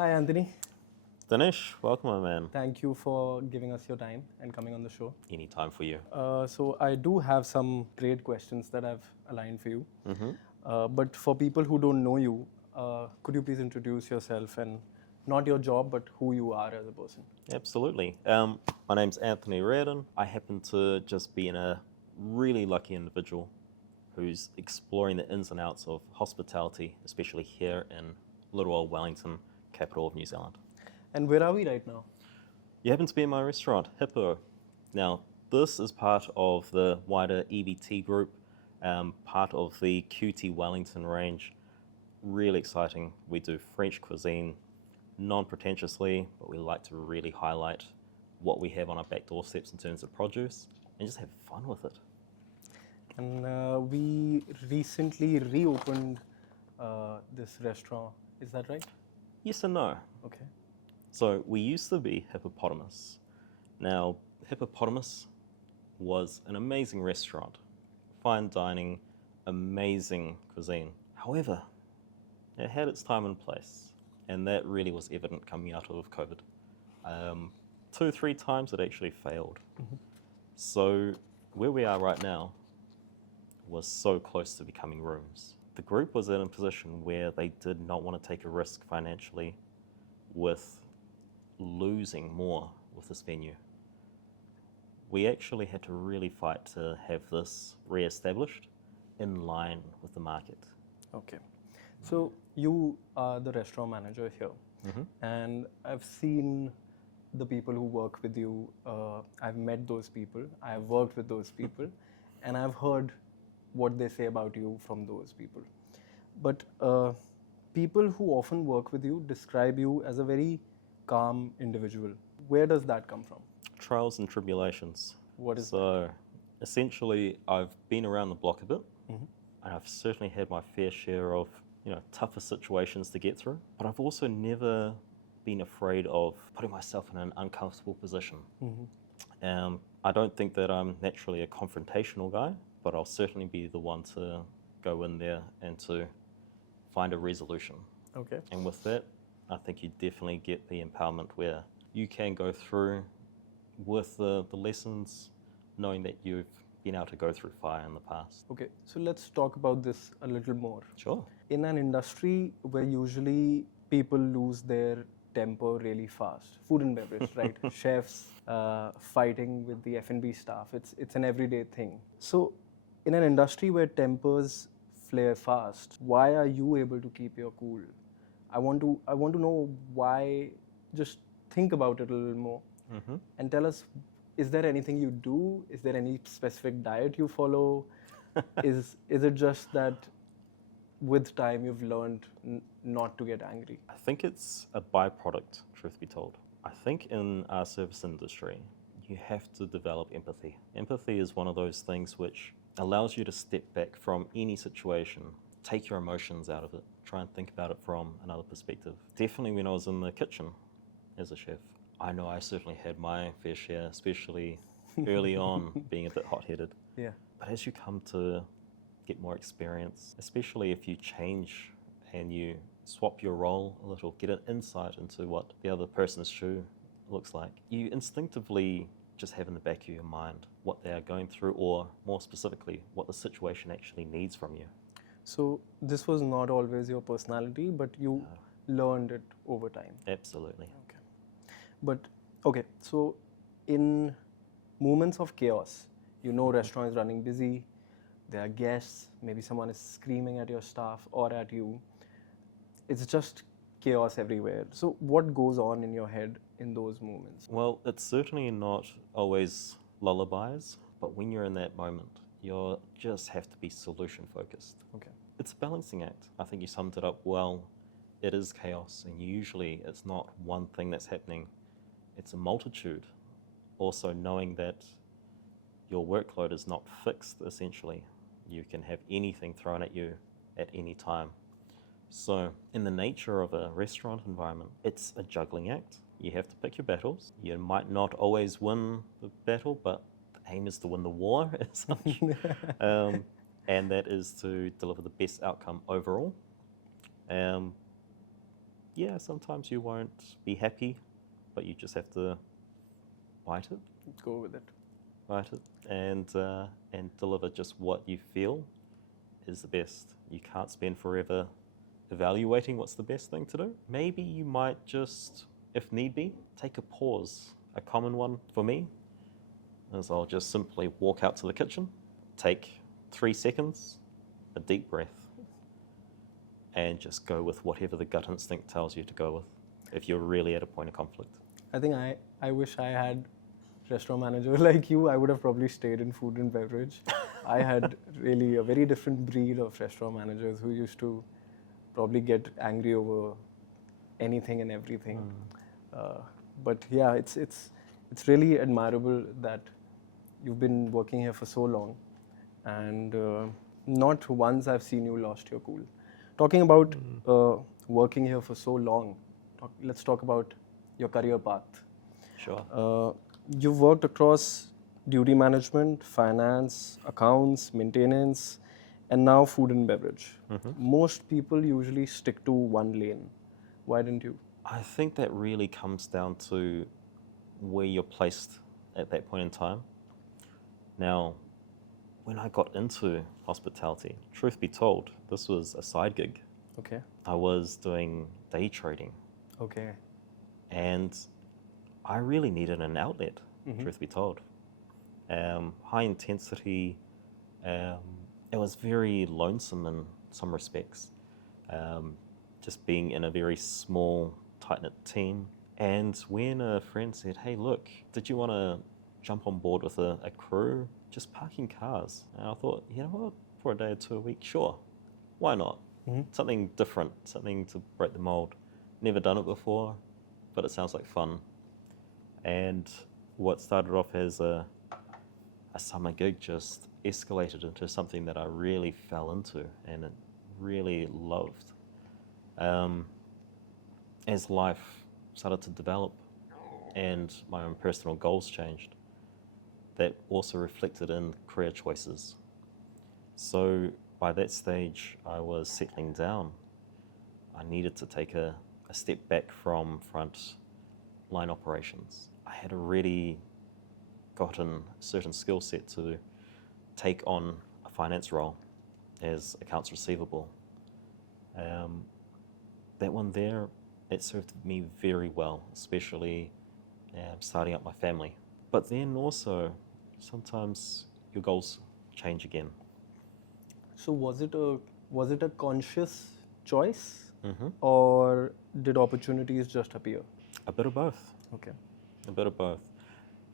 Hi, Anthony. Dinesh, welcome, my man. Thank you for giving us your time and coming on the show. Any time for you. So, I do have some great questions that I've aligned for you. Mm-hmm. But for people who don't know you, could you please introduce yourself and not your job, but who you are as a person? Absolutely. My name's Anthony Reardon. I happen to just be a really lucky individual who's exploring the ins and outs of hospitality, especially here in little old Wellington, capital of New Zealand. And where are we right now? You happen to be in my restaurant, Hippo. Now, this is part of the wider EBT group, part of the QT Wellington range. Really exciting. We do French cuisine, non-pretentiously, but we like to really highlight what we have on our back doorsteps in terms of produce and just have fun with it. And we recently reopened this restaurant. Is that right? Yes and no. Okay. So we used to be Hippopotamus. Now, Hippopotamus was an amazing restaurant, fine dining, amazing cuisine. However, it had its time and place, and that really was evident coming out of COVID. 2-3 times it actually failed. Mm-hmm. So where we are right now was so close to becoming rooms. The group was in a position where they did not want to take a risk financially with losing more with this venue. We actually had to really fight to have this re-established in line with the market. Okay. So you are the restaurant manager here, and I've seen the people who work with you. I've met those people. I've worked with those people, and I've heard what they say about you from those people. But people who often work with you describe you as a very calm individual. Where does that come from? Trials and tribulations. What is So essentially, I've been around the block a bit, and I've certainly had my fair share of tougher situations to get through. But I've also never been afraid of putting myself in an uncomfortable position. I don't think that I'm naturally a confrontational guy, but I'll certainly be the one to go in there and to find a resolution. Okay. And with that, I think you definitely get the empowerment where you can go through with the lessons, knowing that you've been able to go through fire in the past. Okay, so let's talk about this a little more. Sure. In an industry where usually people lose their temper really fast, food and beverage, right? Chefs fighting with the F&B staff, it's an everyday thing. So in an industry where tempers flare fast, why are you able to keep your cool? I want to know why. Just think about it a little more and tell us, is there anything you do? Is there any specific diet you follow? is it just that with time you've learned not to get angry? I think it's a byproduct, truth be told. I think in our service industry, you have to develop empathy. Empathy is one of those things which allows you to step back from any situation, take your emotions out of it, try and think about it from another perspective. Definitely when I was in the kitchen as a chef, I know I certainly had my fair share, especially early on, being a bit hot-headed. Yeah. But as you come to get more experience, especially if you change and you swap your role a little, get an insight into what the other person's shoe looks like, you instinctively just have in the back of your mind what they are going through, or more specifically, what the situation actually needs from you. So this was not always your personality, but you learned it over time. Absolutely. Okay. But okay, so in moments of chaos, restaurant is running busy, there are guests, maybe someone is screaming at your staff or at you. It's just chaos everywhere. So what goes on in your head in those moments? Well, it's certainly not always lullabies, but when you're in that moment, you just have to be solution focused. Okay. It's a balancing act. I think you summed it up well. It is chaos, and usually it's not one thing that's happening, it's a multitude. Also knowing that your workload is not fixed, essentially. You can have anything thrown at you at any time. So in the nature of a restaurant environment, it's a juggling act. You have to pick your battles. You might not always win the battle, but the aim is to win the war as such. And that is to deliver the best outcome overall. yeah, sometimes you won't be happy, but you just have to bite it, Go with it. and deliver just what you feel is the best. You can't spend forever evaluating what's the best thing to do. Maybe you might just, if need be, take a pause. A common one for me is I'll just simply walk out to the kitchen, take 3 seconds, a deep breath, and just go with whatever the gut instinct tells you to go with if you're really at a point of conflict. I think I wish I had restaurant manager like you. I would have probably stayed in food and beverage. I had really a very different breed of restaurant managers who used to probably get angry over anything and everything. But yeah, it's really admirable that you've been working here for so long, and not once I've seen you lost your cool. Talking about working here for so long, let's talk about your career path. Sure. You've worked across duty management, finance, accounts, maintenance, and now food and beverage. Most people usually stick to one lane. Why didn't you? I think that really comes down to where you're placed at that point in time. Now, when I got into hospitality, truth be told, this was a side gig. Okay. I was doing day trading, Okay. and I really needed an outlet, truth be told. High intensity, it was very lonesome in some respects, just being in a very small, tight-knit team. And when a friend said, hey, look, did you want to jump on board with a crew just parking cars? And I thought, you know what, for a day or two a week, sure, why not? Something different, something to break the mold. Never done it before, but it sounds like fun. And what started off as a summer gig just escalated into something that I really fell into and it really loved. As life started to develop and my own personal goals changed, that also reflected in career choices. So by that stage, I was settling down. I needed to take a step back from front line operations. I had already gotten a certain skill set to take on a finance role as accounts receivable. That one there, it served me very well, especially starting up my family. But then also, sometimes your goals change again. So was it a conscious choice, or did opportunities just appear? A bit of both. Okay. A bit of both.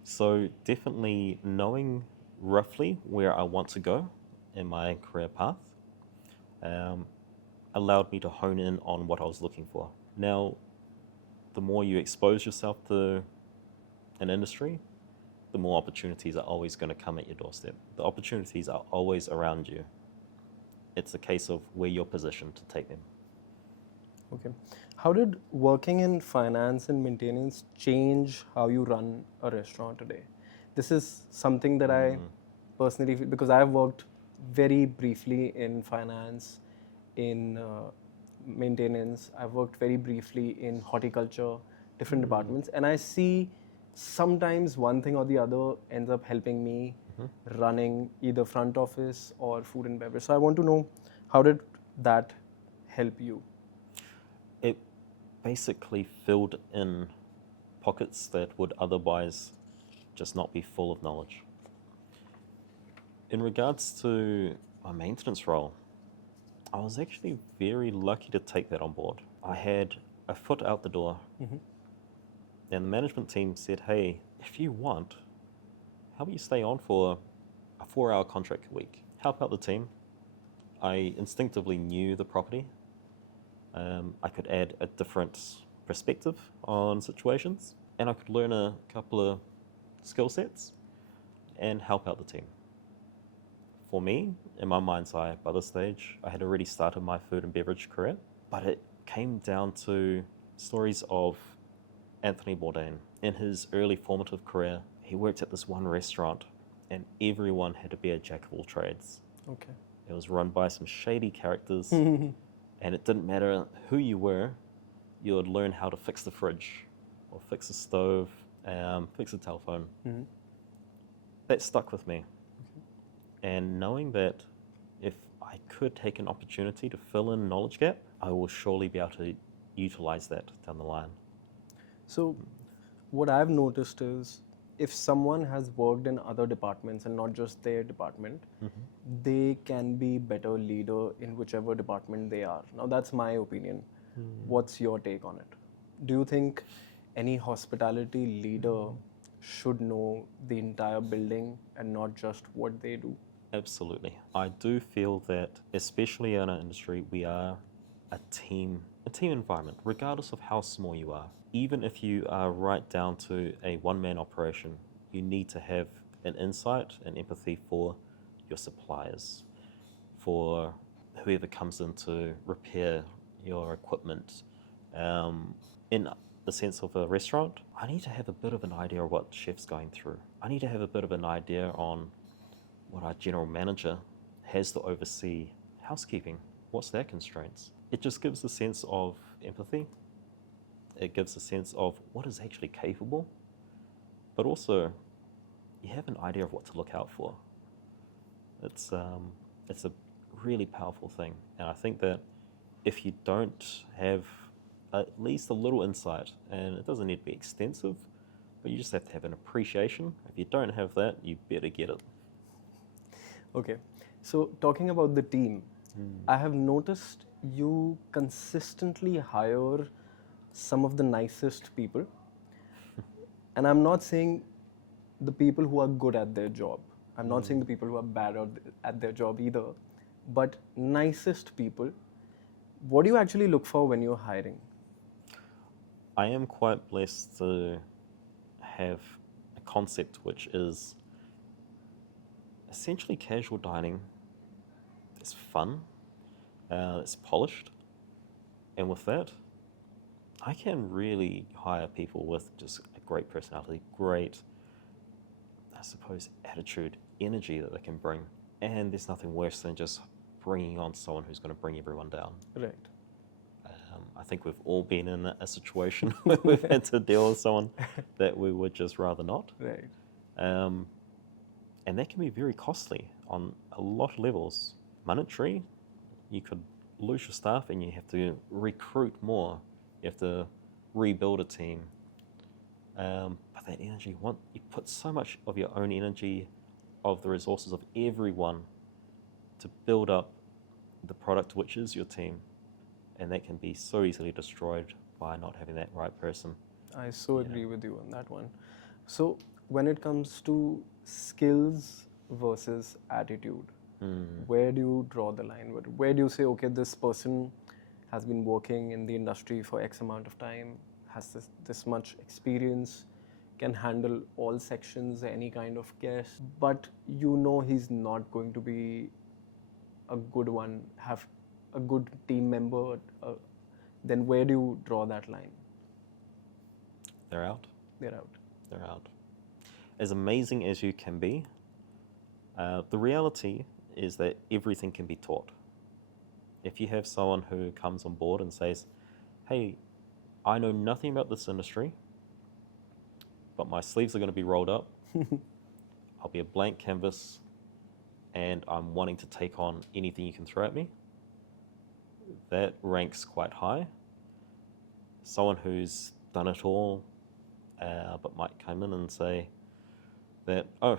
So definitely knowing roughly where I want to go in my career path allowed me to hone in on what I was looking for. Now, the more you expose yourself to an industry, the more opportunities are always going to come at your doorstep. The opportunities are always around you. It's a case of where you're positioned to take them. Okay. How did working in finance and maintenance change how you run a restaurant today? This is something that I personally feel, because I've worked very briefly in finance, in maintenance. I've worked very briefly in horticulture, different departments, and I see sometimes one thing or the other ends up helping me running either front office or food and beverage. So I want to know, how did that help you? It basically filled in pockets that would otherwise just not be full of knowledge. In regards to my maintenance role, I was actually very lucky to take that on board. I had a foot out the door, and the management team said, hey, if you want, how about you stay on for a 4-hour contract a week? Help out the team. I instinctively knew the property. I could add a different perspective on situations, and I could learn a couple of skill sets and help out the team. For me, in my mind's eye, by this stage, I had already started my food and beverage career, but it came down to stories of Anthony Bourdain. In his early formative career, he worked at this one restaurant, and everyone had to be a jack of all trades. Okay. It was run by some shady characters, and it didn't matter who you were, you would learn how to fix the fridge or fix the stove, fix the telephone. That stuck with me. And knowing that if I could take an opportunity to fill in knowledge gap, I will surely be able to utilize that down the line. So, what I've noticed is if someone has worked in other departments and not just their department, they can be better leader in whichever department they are. Now, that's my opinion. What's your take on it? Do you think any hospitality leader should know the entire building and not just what they do? Absolutely. I do feel that, especially in our industry, we are a team environment, regardless of how small you are. Even if you are right down to a one-man operation, you need to have an insight and empathy for your suppliers, for whoever comes in to repair your equipment. In the sense of a restaurant, I need to have a bit of an idea of what the chef's going through. I need to have a bit of an idea on what our general manager has to oversee housekeeping. What's their constraints? It just gives a sense of empathy. It gives a sense of what is actually capable, but also you have an idea of what to look out for. It's a really powerful thing, and I think that if you don't have at least a little insight, and it doesn't need to be extensive, but you just have to have an appreciation. If you don't have that, you better get it. Okay, so talking about the team, I have noticed you consistently hire some of the nicest people. And I'm not saying the people who are good at their job. I'm not saying the people who are bad at their job either. But nicest people, what do you actually look for when you're hiring? I am quite blessed to have a concept which is essentially casual dining. It's fun, it's polished, and with that, I can really hire people with just a great personality, great, I suppose, attitude, energy that they can bring. And there's nothing worse than just bringing on someone who's going to bring everyone down. Right. I think we've all been in a situation where we've had to deal with someone that we would just rather not. Right. And that can be very costly on a lot of levels. Monetary, you could lose your staff and you have to recruit more. You have to rebuild a team. But that energy, you put so much of your own energy, of the resources of everyone to build up the product which is your team. And that can be so easily destroyed by not having that right person. I so agree with you on that one. So when it comes to skills versus attitude, where do you draw the line? Where do you say, okay, this person has been working in the industry for X amount of time, has this much experience, can handle all sections, any kind of guest, but you know he's not going to be a good one, have a good team member, then where do you draw that line? They're out. They're out. They're out. As amazing as you can be, the reality is that everything can be taught. If you have someone who comes on board and says, hey, I know nothing about this industry, but my sleeves are going to be rolled up, I'll be a blank canvas, and I'm wanting to take on anything you can throw at me, that ranks quite high. Someone who's done it all, but might come in and say that, oh,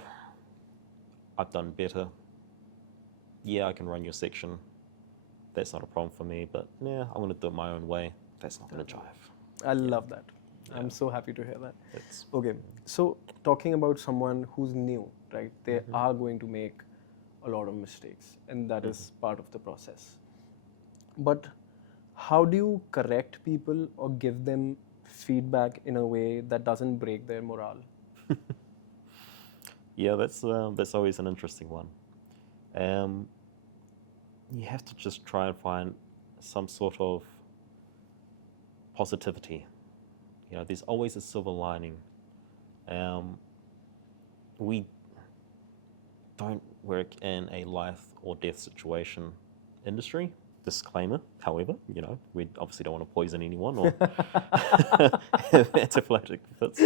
I've done better. Yeah, I can run your section. That's not a problem for me, but yeah, I'm going to do it my own way. That's not going to jive. I love that. Yeah. I'm so happy to hear that. It's, okay, so talking about someone who's new, right? They are going to make a lot of mistakes, and that is part of the process. But how do you correct people or give them feedback in a way that doesn't break their morale? Yeah, that's always an interesting one. You have to just try and find some sort of positivity. You know, there's always a silver lining. We don't work in a life or death situation industry. Disclaimer, however, we obviously don't want to poison anyone or have anaphylactic fits.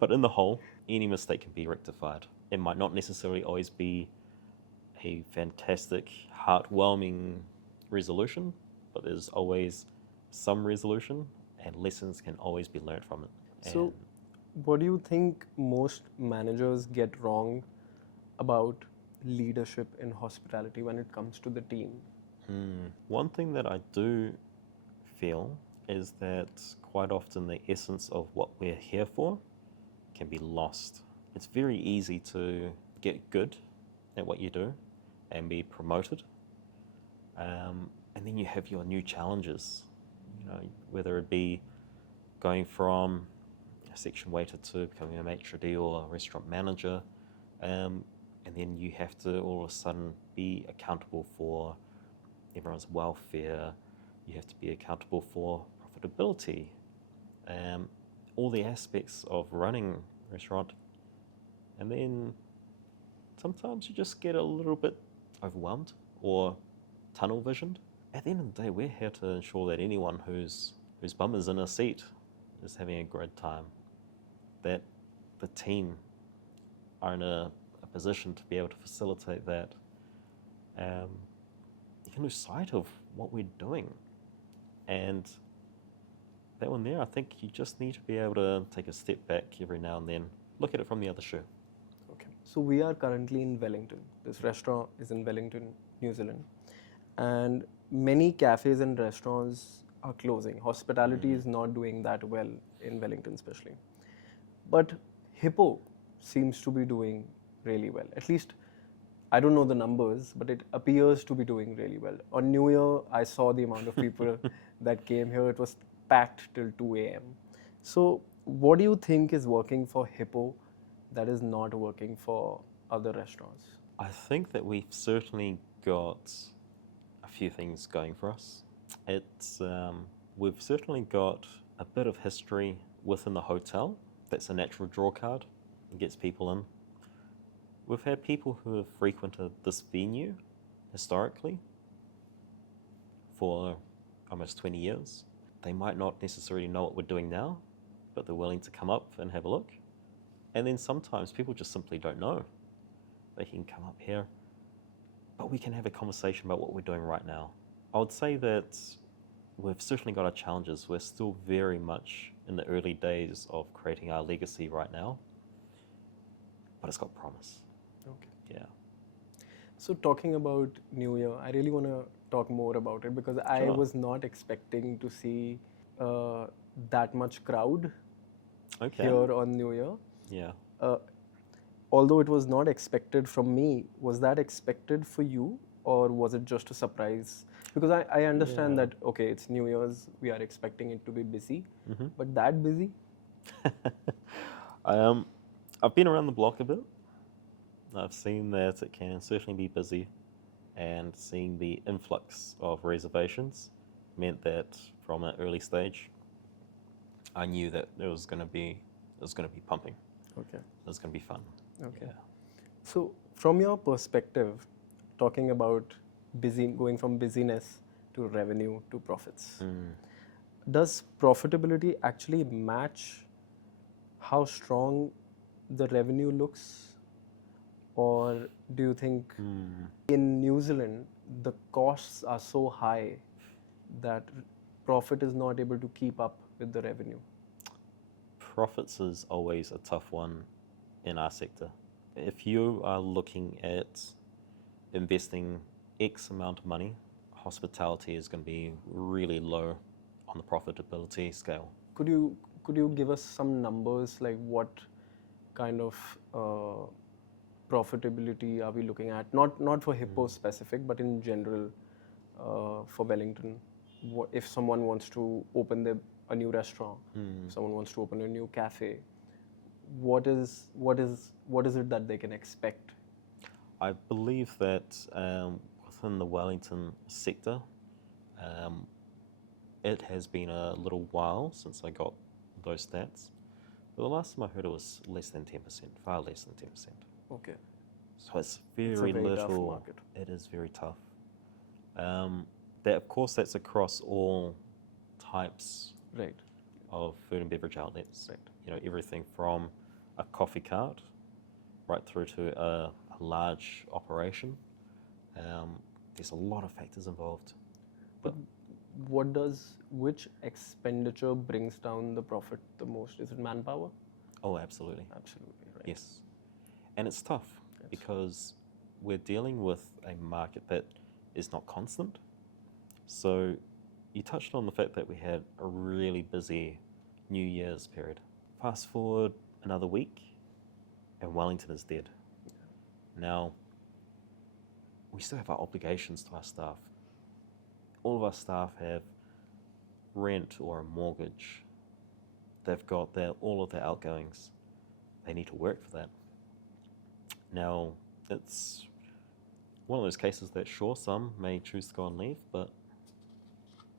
But in the whole, any mistake can be rectified. It might not necessarily always be a fantastic, heartwarming resolution, but there's always some resolution, and lessons can always be learned from it. So, what do you think most managers get wrong about leadership in hospitality when it comes to the team? One thing that I do feel is that quite often the essence of what we're here for can be lost. It's very easy to get good at what you do and be promoted, and then you have your new challenges, whether it be going from a section waiter to becoming a maitre d' or a restaurant manager, and then you have to all of a sudden be accountable for everyone's welfare. You have to be accountable for profitability, all the aspects of running a restaurant. And then sometimes you just get a little bit overwhelmed or tunnel visioned. At the end of the day, we're here to ensure that anyone whose bum is in a seat is having a great time, that the team are in a position to be able to facilitate that. You can lose sight of what we're doing. And that one there, I think you just need to be able to take a step back every now and then, look at it from the other shoe. Okay. So we are currently in Wellington. This restaurant is in Wellington, New Zealand. And many cafes and restaurants are closing. Hospitality is not doing that well in Wellington especially. But Hippo seems to be doing really well. At least, I don't know the numbers, but it appears to be doing really well. On New Year, I saw the amount of people that came here. It was packed till 2 a.m. So what do you think is working for Hippo that is not working for other restaurants? I think that we've certainly got a few things going for us. We've certainly got a bit of history within the hotel. That's a natural draw card. It gets people in. We've had people who have frequented this venue historically for almost 20 years. They might not necessarily know what we're doing now, but they're willing to come up and have a look. And then sometimes people just simply don't know. They can come up here, but we can have a conversation about what we're doing right now. I would say that we've certainly got our challenges. We're still very much in the early days of creating our legacy right now, but it's got promise. Okay. Yeah. So talking about New Year, I really want to talk more about it because I was not expecting to see that much crowd here on New Year. Yeah. Although it was not expected from me, was that expected for you or was it just a surprise? Because I understand that, okay, it's New Year's, we are expecting it to be busy, but that busy? I've been around the block a bit. I've seen that it can certainly be busy, and seeing the influx of reservations meant that from an early stage, I knew that it was going to be pumping. Okay. It was going to be fun. Okay. Yeah. So from your perspective, talking about going from busyness to revenue to profits, does profitability actually match how strong the revenue looks? Or do you think in New Zealand, the costs are so high that profit is not able to keep up with the revenue? Profits is always a tough one in our sector. If you are looking at investing X amount of money, hospitality is going to be really low on the profitability scale. Could you give us some numbers, like what kind of profitability are we looking at? Not for Hippo specific, but in general for Wellington. If someone wants to open a new restaurant, if someone wants to open a new cafe, what is it that they can expect? I believe that within the Wellington sector, it has been a little while since I got those stats. But the last time I heard it was less than 10%, far less than 10%. Okay. So it's very It's a very little. tough market. It is very tough. That, of course, that's across all types Right. of food and beverage outlets. Right. You know, everything from a coffee cart right through to a large operation. There's a lot of factors involved. But Which expenditure brings down the profit the most? Is it manpower? oh, absolutely. Absolutely, right. Yes. And it's tough Yes. because we're dealing with a market that is not constant. So you touched on the fact that we had a really busy New Year's period. Fast forward another week and Wellington is dead. Now, we still have our obligations to our staff. All of our staff have rent or a mortgage. They've got all of their outgoings. They need to work for that. Now, it's one of those cases that, sure, some may choose to go on leave, but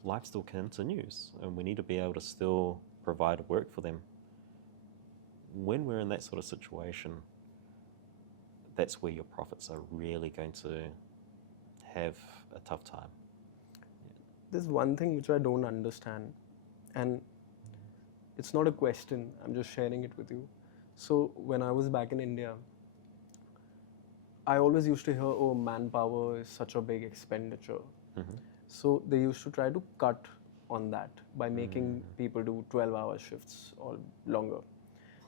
life still continues, and we need to be able to still provide work for them. When we're in that sort of situation, that's where your profits are really going to have a tough time. There's one thing which I don't understand, and it's not a question, I'm just sharing it with you. So, when I was back in India, I always used to hear, oh, manpower is such a big expenditure. Mm-hmm. So, they used to try to cut on that by making people do 12-hour shifts or longer.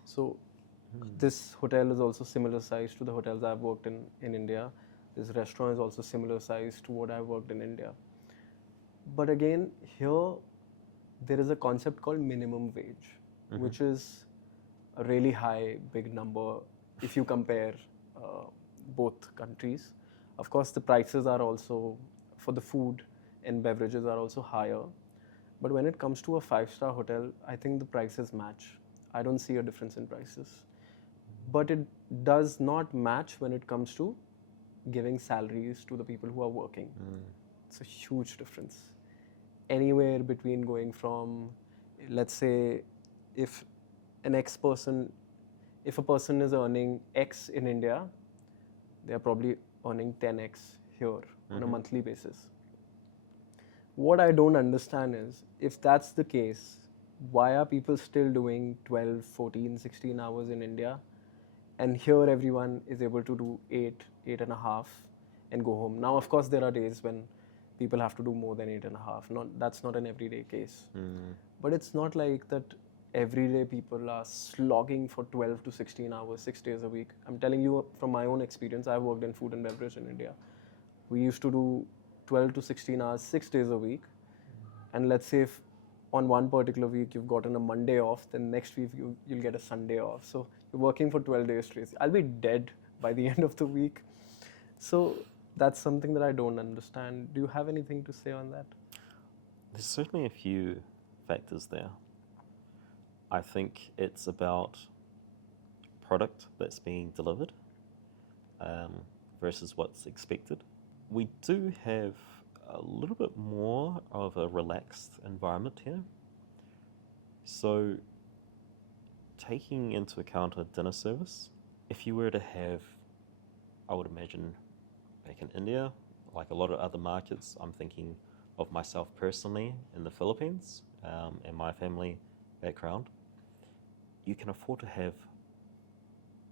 So, this hotel is also similar size to the hotels I've worked in India. This restaurant is also similar size to what I've worked in India. But again, here there is a concept called minimum wage, which is a really high, big number if you compare both countries. Of course, the prices are also, for the food and beverages, are also higher. But when it comes to a 5-star hotel, I think the prices match. I don't see a difference in prices. But it does not match when it comes to giving salaries to the people who are working. It's a huge difference. Anywhere between going from, let's say, if a person is earning X in India, they are probably earning 10X here on a monthly basis. What I don't understand is, if that's the case, why are people still doing 12, 14, 16 hours in India? And here everyone is able to do 8.5 and go home. Now, of course, there are days when people have to do more than 8.5. That's not an everyday case. But it's not like that everyday people are slogging for 12 to 16 hours, 6 days a week. I'm telling you from my own experience, I've worked in food and beverage in India. We used to do 12 to 16 hours, 6 days a week. And let's say if on one particular week you've gotten a Monday off, then next week you'll get a Sunday off. So you're working for 12 days straight. I'll be dead by the end of the week. So that's something that I don't understand. Do you have anything to say on that? There's certainly a few factors there. I think it's about product that's being delivered versus what's expected. We do have a little bit more of a relaxed environment here. So, taking into account a dinner service, if you were to have, I would imagine back in India, like a lot of other markets, I'm thinking of myself personally in the Philippines and my family background, you can afford to have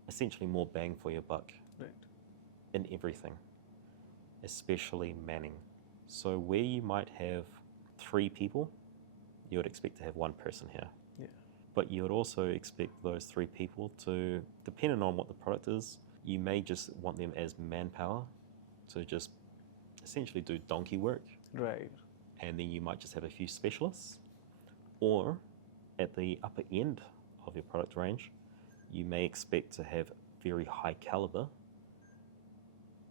essentially more bang for your buck in everything, especially manning. So where you might have 3 people, you would expect to have 1 person here. Yeah. But you would also expect those 3 people to, depending on what the product is, you may just want them as manpower to just essentially do donkey work. Right. And then you might just have a few specialists. Or at the upper end of your product range, you may expect to have very high caliber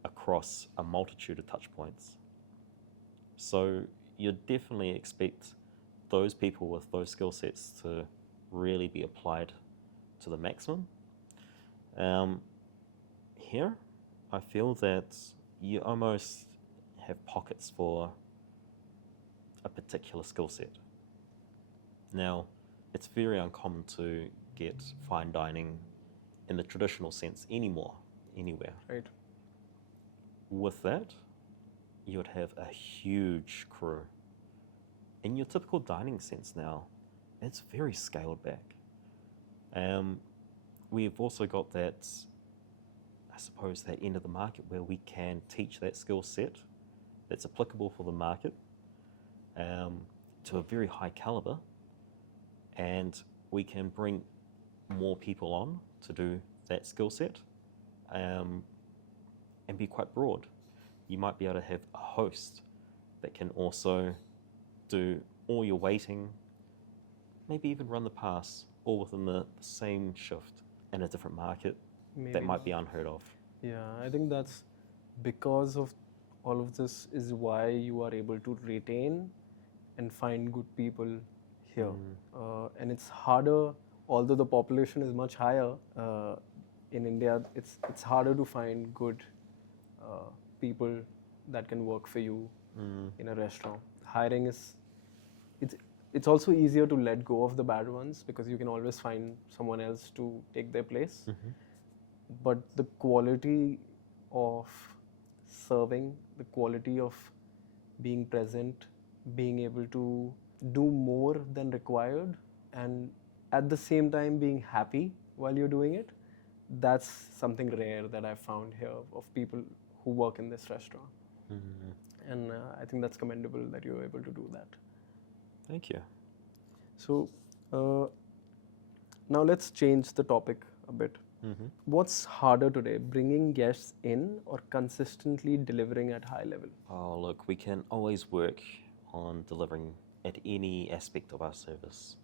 across a multitude of touch points. So you definitely expect those people with those skill sets to really be applied to the maximum. Here, I feel that you almost have pockets for a particular skill set. Now, it's very uncommon to get fine dining in the traditional sense anymore, anywhere. Right. With that, you would have a huge crew. In your typical dining sense now, it's very scaled back. We've also got that, I suppose, that end of the market where we can teach that skill set that's applicable for the market to a very high caliber, and we can bring more people on to do that skill set and be quite broad. You might be able to have a host that can also do all your waiting, maybe even run the pass, all within the same shift in a different market. Maybe that might be not. unheard of. Yeah, I think that's because of all of this is why you are able to retain and find good people here. And it's harder, although the population is much higher in India, it's harder to find good people that can work for you in a restaurant. Hiring is, it's also easier to let go of the bad ones because you can always find someone else to take their place. But the quality of serving, the quality of being present, being able to do more than required, and at the same time being happy while you're doing it, that's something rare that I've found here of people who work in this restaurant. And I think that's commendable that you're able to do that. Thank you. So now let's change the topic a bit. What's harder today, bringing guests in or consistently delivering at high level? Oh, look, we can always work on delivering at any aspect of our service.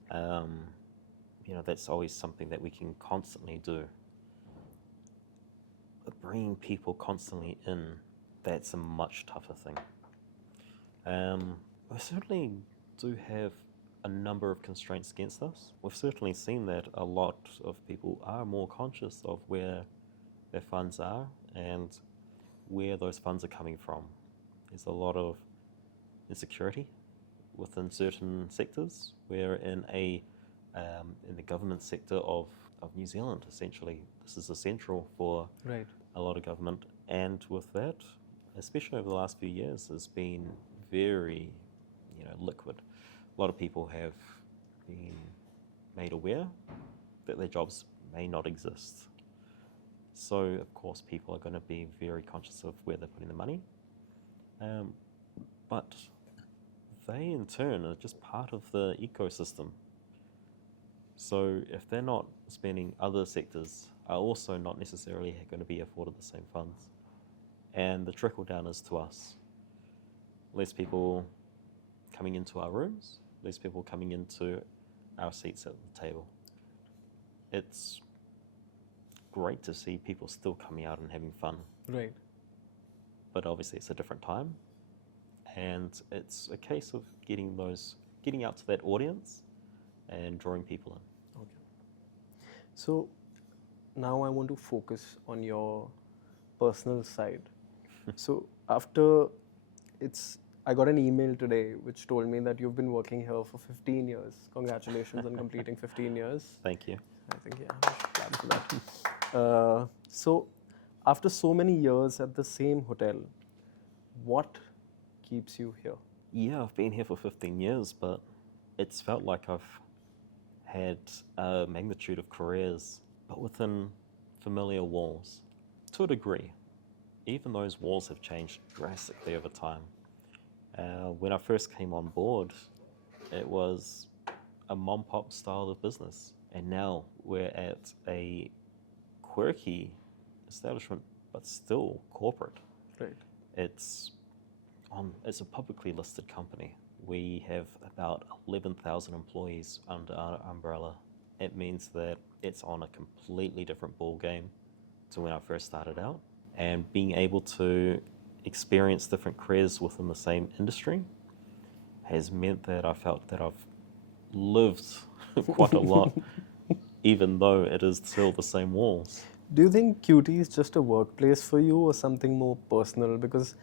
That's always something that we can constantly do. But bringing people constantly in, that's a much tougher thing. We certainly do have a number of constraints against us. We've certainly seen that a lot of people are more conscious of where their funds are and where those funds are coming from. There's a lot of insecurity within certain sectors. We're in the government sector of New Zealand, essentially. This is essential for a lot of government. And with that, especially over the last few years, has been very, liquid. A lot of people have been made aware that their jobs may not exist. So, of course, people are going to be very conscious of where they're putting the money. But they, in turn, are just part of the ecosystem. So if they're not spending, other sectors are also not necessarily going to be afforded the same funds. And the trickle down is to us. Less people coming into our rooms, less people coming into our seats at the table. It's great to see people still coming out and having fun. Right. But obviously it's a different time. And it's a case of getting out to that audience and drawing people in. Okay. So now I want to focus on your personal side. So I got an email today which told me that you've been working here for 15 years. Congratulations on completing 15 years. Thank you. I think, yeah, glad for that. So after so many years at the same hotel, what keeps you here? Yeah, I've been here for 15 years, but it's felt like I've had a magnitude of careers, but within familiar walls. To a degree, even those walls have changed drastically over time. When I first came on board, it was a mom-pop style of business, and now we're at a quirky establishment, but still corporate. Right. It's a publicly listed company. We have about 11,000 employees under our umbrella. It means that it's on a completely different ball game to when I first started out. And being able to experience different careers within the same industry has meant that I felt that I've lived quite a lot, even though it is still the same walls. Do you think QT is just a workplace for you or something more personal? Because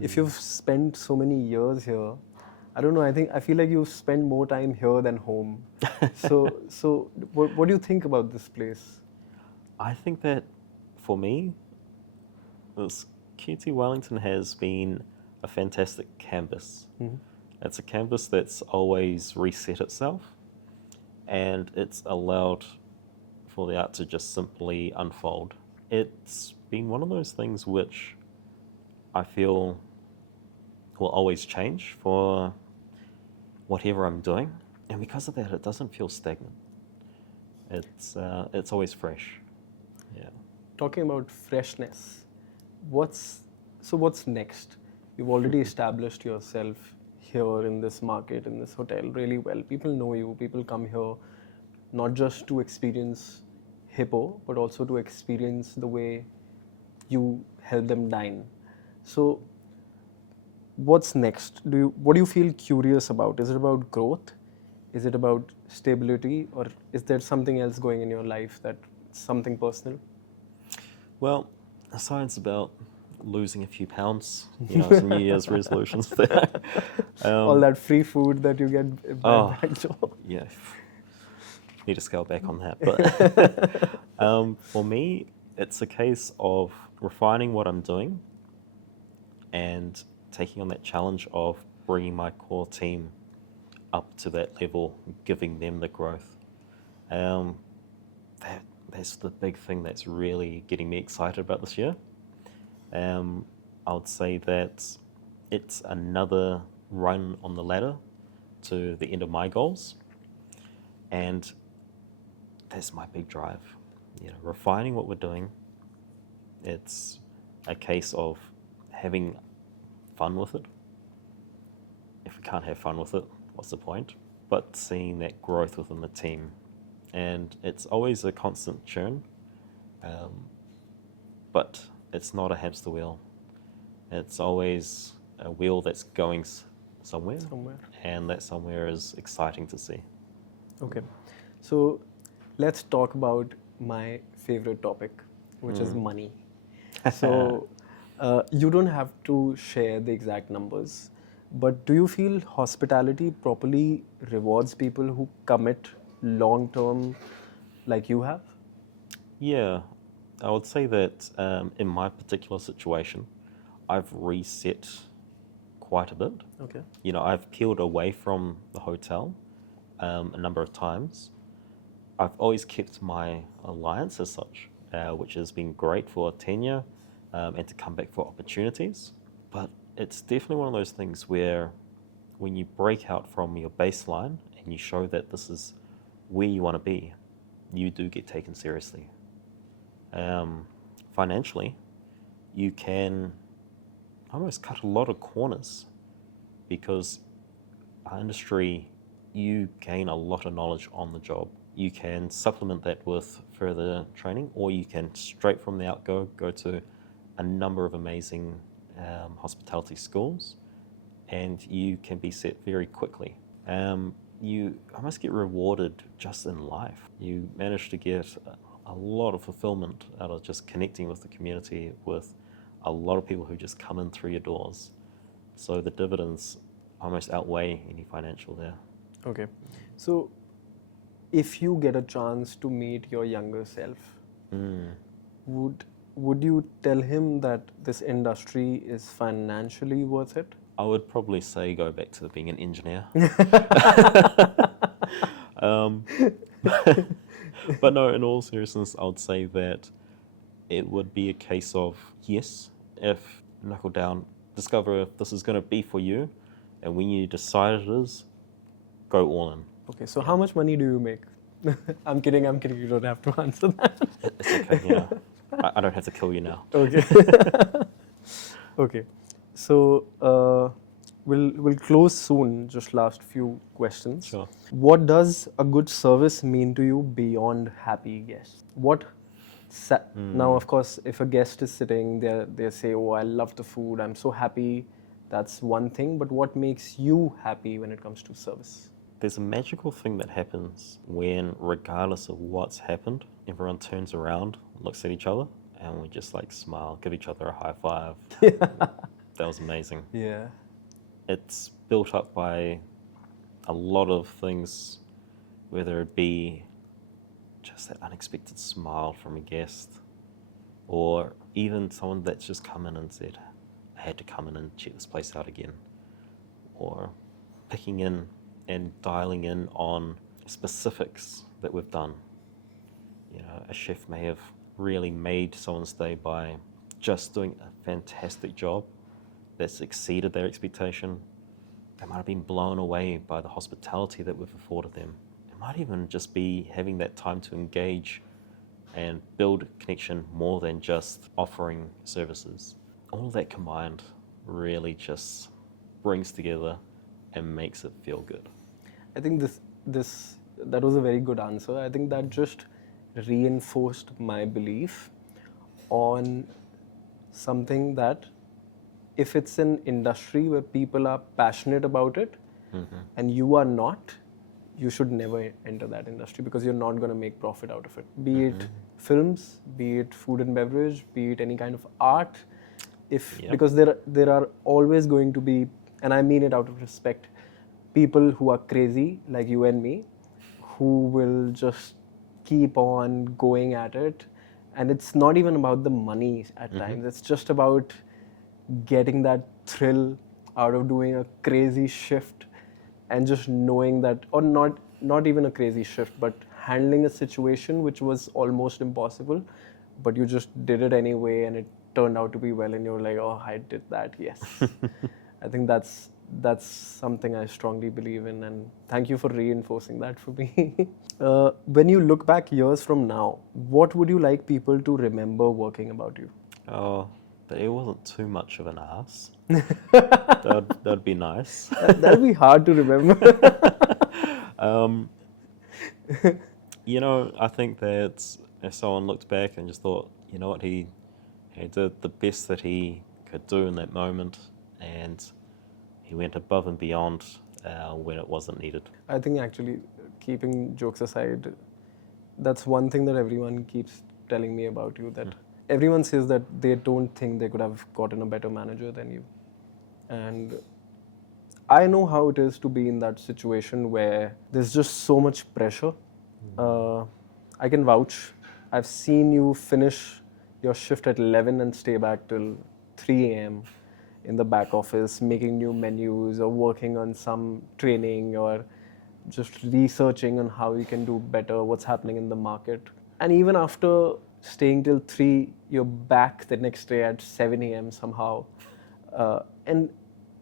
if you've spent so many years here, I don't know, I feel like you've spent more time here than home. So what do you think about this place? I think that for me, this QT Wellington has been a fantastic canvas. Mhm. It's a canvas that's always reset itself, and it's allowed for the art to just simply unfold. It's been one of those things which I feel will always change for whatever I'm doing, and because of that, it doesn't feel stagnant. It's always fresh. Yeah. Talking about freshness, what's next? You've already established yourself here in this market, in this hotel, really well. People know you. People come here not just to experience Hippo, but also to experience the way you help them dine. So, what's next? What do you feel curious about? Is it about growth? Is it about stability, or is there something else going in your life that something personal? Well, aside about losing a few pounds, some New Year's resolutions there. All that free food that you get Oh. back, Joe. Yeah, need to scale back on that. But for me, it's a case of refining what I'm doing and taking on that challenge of bringing my core team up to that level, giving them the growth. That's the big thing that's really getting me excited about this year. I would say that it's another run on the ladder to the end of my goals, and that's my big drive. Refining what we're doing. It's a case of having fun with it. If we can't have fun with it, what's the point? But seeing that growth within the team, and it's always a constant churn, but it's not a hamster wheel. It's always a wheel that's going somewhere, and that somewhere is exciting to see. Okay, so let's talk about my favorite topic, which is money. So you don't have to share the exact numbers, but do you feel hospitality properly rewards people who commit long term like you have? Yeah, I would say that in my particular situation, I've reset quite a bit. Okay. I've peeled away from the hotel a number of times. I've always kept my alliance as such, which has been great for tenure and to come back for opportunities. But it's definitely one of those things where when you break out from your baseline and you show that this is where you want to be, you do get taken seriously. Financially, you can almost cut a lot of corners because our industry, you gain a lot of knowledge on the job. You can supplement that with further training, or you can straight from the out-go go to a number of amazing hospitality schools, and you can be set very quickly. You almost get rewarded just in life. You manage to get a lot of fulfillment out of just connecting with the community, with a lot of people who just come in through your doors. So the dividends almost outweigh any financial there. Okay. So if you get a chance to meet your younger self, would you tell him that this industry is financially worth it? I would probably say go back to being an engineer. But no, in all seriousness, I would say that it would be a case of, yes, if knuckle down, discover if this is going to be for you, and when you decide it is, go all in. Okay, so how much money do you make? I'm kidding, you don't have to answer that. It's okay, I don't have to kill you now. Okay. Okay, so we'll close soon, just last few questions. Sure. What does a good service mean to you beyond happy guests? Now, of course, if a guest is sitting there, they say, oh, I love the food, I'm so happy, that's one thing, but what makes you happy when it comes to service? There's a magical thing that happens when, regardless of what's happened, everyone turns around, looks at each other, and we just smile, give each other a high five. That was amazing. Yeah. It's built up by a lot of things, whether it be just that unexpected smile from a guest, or even someone that's just come in and said, had to come in and check this place out again. Or picking in and dialing in on specifics that we've done. You know, a chef may have really made someone's day by just doing a fantastic job that's exceeded their expectation. They might have been blown away by the hospitality that we've afforded them. It might even just be having that time to engage and build connection more than just offering services. All of that combined really just brings together and makes it feel good. I think that was a very good answer. I think that just reinforced my belief on something that if it's an industry where people are passionate about it and you are not, you should never enter that industry because you're not going to make profit out of it. Be it films, be it food and beverage, be it any kind of art. Because there are always going to be, and I mean it out of respect, people who are crazy like you and me, who will just keep on going at it. And it's not even about the money at times. It's just about getting that thrill out of doing a crazy shift and just knowing that, or not even a crazy shift, but handling a situation which was almost impossible, but you just did it anyway and it turned out to be well and you're like, oh, I did that, yes. I think that's something I strongly believe in, and thank you for reinforcing that for me. When you look back years from now, what would you like people to remember working about you? Oh, that it wasn't too much of an ass. That'd be nice. That'd be hard to remember. You know, I think that if someone looked back and just thought, you know what, he did the best that he could do in that moment, and he went above and beyond when it wasn't needed. I think actually, keeping jokes aside, that's one thing that everyone keeps telling me about you, that everyone says that they don't think they could have gotten a better manager than you. And I know how it is to be in that situation where there's just so much pressure. I can vouch. I've seen you finish your shift at 11 and stay back till 3 a.m. in the back office, making new menus or working on some training or just researching on how you can do better, what's happening in the market. And even after staying till 3, you're back the next day at 7 a.m. somehow. And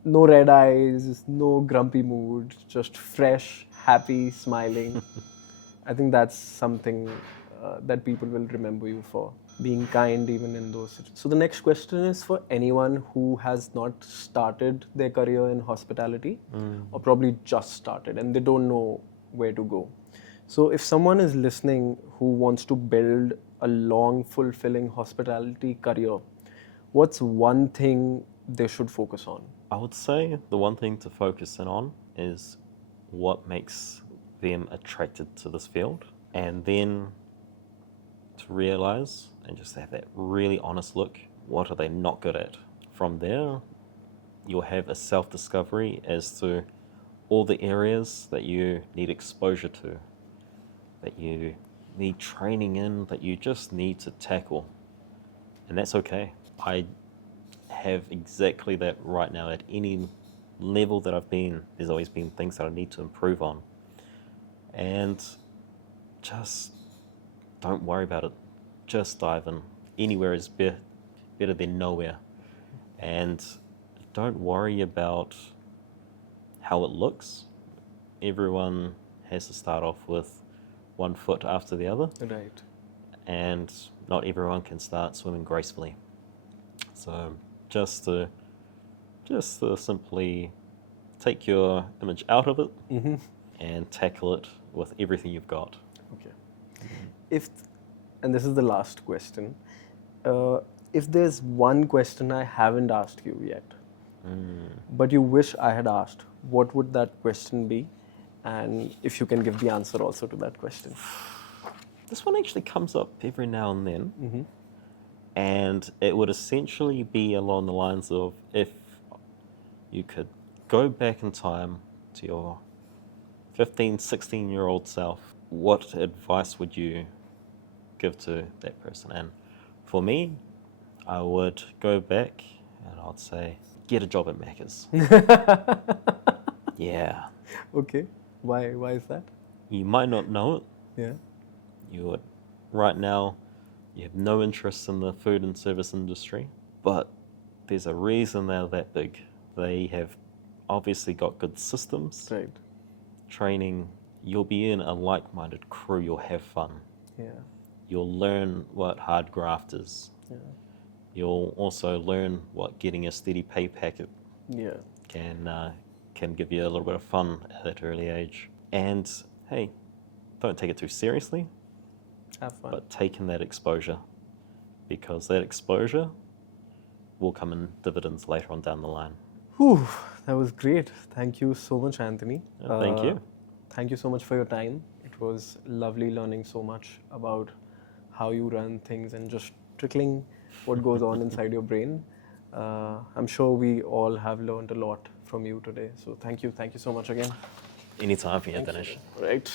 no red eyes, no grumpy mood, just fresh, happy, smiling. I think that's something that people will remember you for, being kind even in those situations. So the next question is for anyone who has not started their career in hospitality or probably just started and they don't know where to go. So if someone is listening who wants to build a long, fulfilling hospitality career, what's one thing they should focus on? I would say the one thing to focus in on is what makes them attracted to this field, and then to realize and just have that really honest look, what are they not good at? From there, you'll have a self-discovery as to all the areas that you need exposure to, that you need training in, that you just need to tackle. And that's okay. I have exactly that right now. At any level that I've been, there's always been things that I need to improve on. And just don't worry about it. Just dive in. Anywhere is better than nowhere. And don't worry about how it looks. Everyone has to start off with one foot after the other. Right. And not everyone can start swimming gracefully. So just to simply take your image out of it and tackle it with everything you've got. Okay. And this is the last question. If there's one question I haven't asked you yet, but you wish I had asked, what would that question be? And if you can give the answer also to that question. This one actually comes up every now and then. And it would essentially be along the lines of, if you could go back in time to your 15, 16-year-old self, what advice would you give to that person? And for me, I would go back And I'd say, get a job at Macca's. Yeah. Okay. Why is that? You might not know it. Yeah. Right now, you have no interest in the food and service industry, but there's a reason they're that big. They have obviously got good systems, Right. training. You'll be in a like-minded crew. You'll have fun. Yeah. You'll learn what hard graft is. Yeah. You'll also learn what getting a steady pay packet Yeah. can give you a little bit of fun at that early age. And hey, don't take it too seriously, Have fun. but take in that exposure, because that exposure will come in dividends later on down the line. Whew, that was great. Thank you so much, Anthony. Thank you. Thank you so much for your time. It was lovely learning so much about how you run things and just trickling what goes on inside your brain. I'm sure we all have learned a lot from you today. So thank you so much again. Anytime for you, Dinesh. Right.